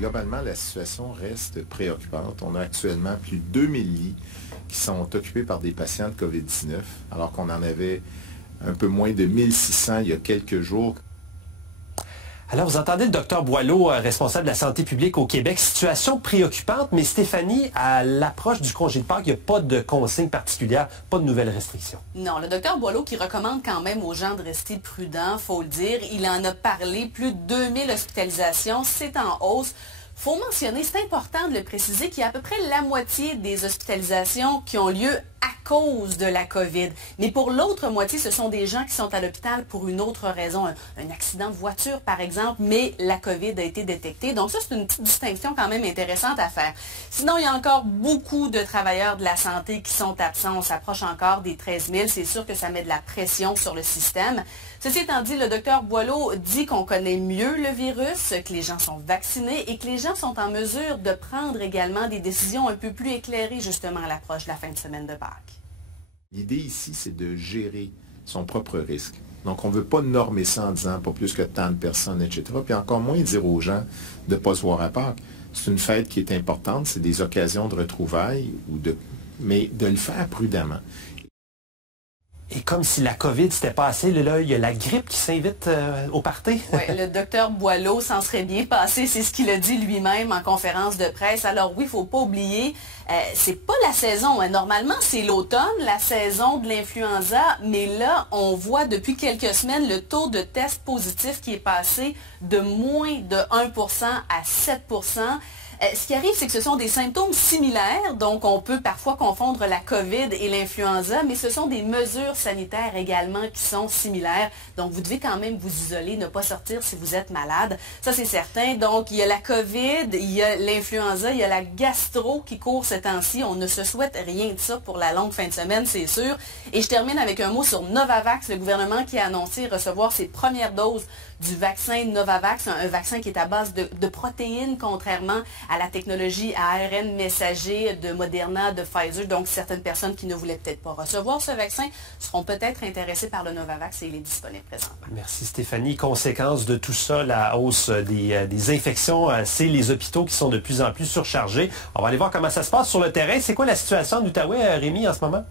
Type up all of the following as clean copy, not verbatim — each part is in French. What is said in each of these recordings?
Globalement, la situation reste préoccupante. On a actuellement plus de 2000 lits qui sont occupés par des patients de COVID-19, alors qu'on en avait un peu moins de 1600 il y a quelques jours. Alors, vous entendez le docteur Boileau, responsable de la santé publique au Québec. Situation préoccupante, mais Stéphanie, à l'approche du congé de Pâques, il n'y a pas de consigne particulière, pas de nouvelles restrictions. Non, le docteur Boileau qui recommande quand même aux gens de rester prudents, faut le dire. Il en a parlé, plus de 2000 hospitalisations, c'est en hausse. Faut mentionner, c'est important de le préciser, qu'il y a à peu près la moitié des hospitalisations qui ont lieu à cause de la COVID. Mais pour l'autre moitié, ce sont des gens qui sont à l'hôpital pour une autre raison, un accident de voiture par exemple, mais la COVID a été détectée. Donc ça, c'est une petite distinction quand même intéressante à faire. Sinon, il y a encore beaucoup de travailleurs de la santé qui sont absents. On s'approche encore des 13 000. C'est sûr que ça met de la pression sur le système. Ceci étant dit, le docteur Boileau dit qu'on connaît mieux le virus, que les gens sont vaccinés et que les gens sont en mesure de prendre également des décisions un peu plus éclairées justement à l'approche de la fin de semaine de Pâques. L'idée ici, c'est de gérer son propre risque. Donc, on ne veut pas normer ça en disant pas plus que tant de personnes, etc. Puis encore moins dire aux gens de ne pas se voir à Pâques. C'est une fête qui est importante, c'est des occasions de retrouvailles, mais de le faire prudemment. Et comme si la COVID s'était passée, là, il y a la grippe qui s'invite au party. Oui, le docteur Boileau s'en serait bien passé, c'est ce qu'il a dit lui-même en conférence de presse. Alors oui, il ne faut pas oublier, c'est pas la saison. Hein. Normalement, c'est l'automne, la saison de l'influenza, mais là, on voit depuis quelques semaines le taux de tests positifs qui est passé de moins de 1% à 7%. Ce qui arrive, c'est que ce sont des symptômes similaires, donc on peut parfois confondre la COVID et l'influenza, mais ce sont des mesures sanitaires également qui sont similaires. Donc vous devez quand même vous isoler, ne pas sortir si vous êtes malade. Ça, c'est certain. Donc il y a la COVID, il y a l'influenza, il y a la gastro qui court ces temps-ci. On ne se souhaite rien de ça pour la longue fin de semaine, c'est sûr. Et je termine avec un mot sur Novavax, le gouvernement qui a annoncé recevoir ses premières doses du vaccin Novavax, un vaccin qui est à base de protéines, contrairement à la technologie ARN messager de Moderna, de Pfizer. Donc, certaines personnes qui ne voulaient peut-être pas recevoir ce vaccin seront peut-être intéressées par le Novavax et il est disponible présentement. Merci Stéphanie. Conséquence de tout ça, la hausse des infections, c'est les hôpitaux qui sont de plus en plus surchargés. On va aller voir comment ça se passe sur le terrain. C'est quoi la situation en Outaouais, Rémi, en ce moment?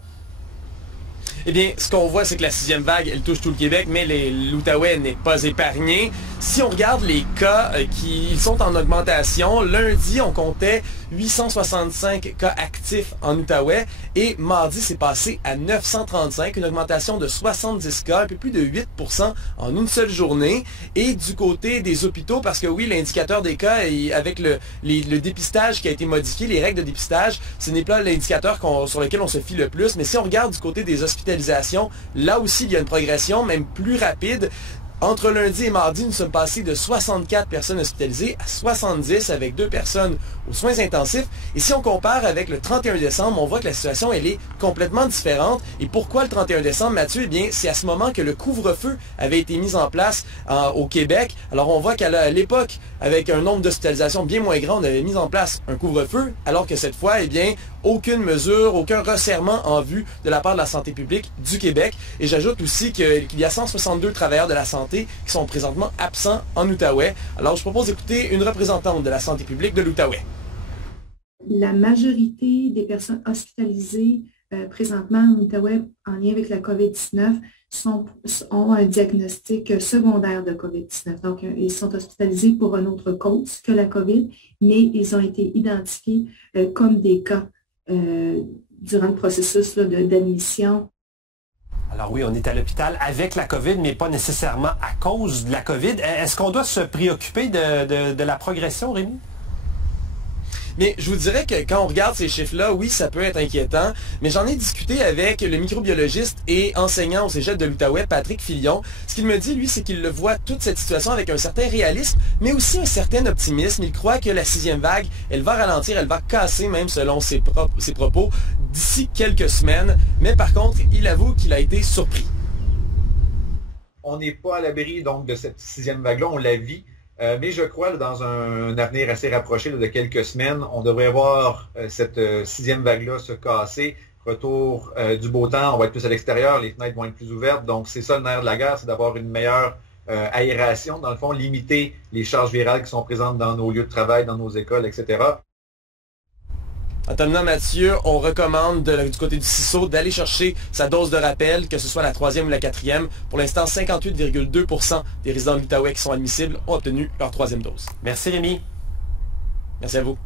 Eh bien, ce qu'on voit, c'est que la 6e vague, elle touche tout le Québec, mais l'Outaouais n'est pas épargné. Si on regarde les cas ils sont en augmentation, lundi, on comptait 865 cas actifs en Outaouais et mardi, c'est passé à 935, une augmentation de 70 cas, un peu plus de 8% en une seule journée. Et du côté des hôpitaux, parce que oui, l'indicateur des cas, avec le dépistage qui a été modifié, les règles de dépistage, ce n'est pas l'indicateur sur lequel on se fie le plus, mais si on regarde du côté des hospitalisations, là aussi, il y a une progression, même plus rapide. Entre lundi et mardi, nous sommes passés de 64 personnes hospitalisées à 70 avec 2 personnes aux soins intensifs. Et si on compare avec le 31 décembre, on voit que la situation, elle est complètement différente. Et pourquoi le 31 décembre, Mathieu? Eh bien, c'est à ce moment que le couvre-feu avait été mis en place au Québec. Alors, on voit qu'à l'époque, avec un nombre d'hospitalisations bien moins grand, on avait mis en place un couvre-feu, alors que cette fois, eh bien, aucune mesure, aucun resserrement en vue de la part de la santé publique du Québec. Et j'ajoute aussi qu'il y a 162 travailleurs de la santé qui sont présentement absents en Outaouais. Alors, je propose d'écouter une représentante de la santé publique de l'Outaouais. La majorité des personnes hospitalisées présentement en Outaouais en lien avec la COVID-19 ont un diagnostic secondaire de COVID-19. Donc, ils sont hospitalisés pour une autre cause que la COVID, mais ils ont été identifiés comme des cas durant le processus d'admission. Alors oui, on est à l'hôpital avec la COVID, mais pas nécessairement à cause de la COVID. Est-ce qu'on doit se préoccuper de la progression, Rémi? Mais je vous dirais que quand on regarde ces chiffres-là, oui, ça peut être inquiétant, mais j'en ai discuté avec le microbiologiste et enseignant au cégep de l'Outaouais, Patrick Filion. Ce qu'il me dit, lui, c'est qu'il le voit toute cette situation avec un certain réalisme, mais aussi un certain optimisme. Il croit que la 6e vague, elle va ralentir, elle va casser même selon ses propos d'ici quelques semaines. Mais par contre, il avoue qu'il a été surpris. On n'est pas à l'abri donc de cette 6e vague-là, on la vit. Mais je crois, dans un avenir assez rapproché de quelques semaines, on devrait voir cette 6e vague-là se casser. Retour du beau temps, on va être plus à l'extérieur, les fenêtres vont être plus ouvertes. Donc, c'est ça le nerf de la guerre, c'est d'avoir une meilleure aération, dans le fond, limiter les charges virales qui sont présentes dans nos lieux de travail, dans nos écoles, etc. En terminant, Mathieu, on recommande du côté du CISO d'aller chercher sa dose de rappel, que ce soit la 3e ou la 4e. Pour l'instant, 58,2% des résidents de l'Outaouais qui sont admissibles ont obtenu leur 3e dose. Merci Rémi. Merci à vous.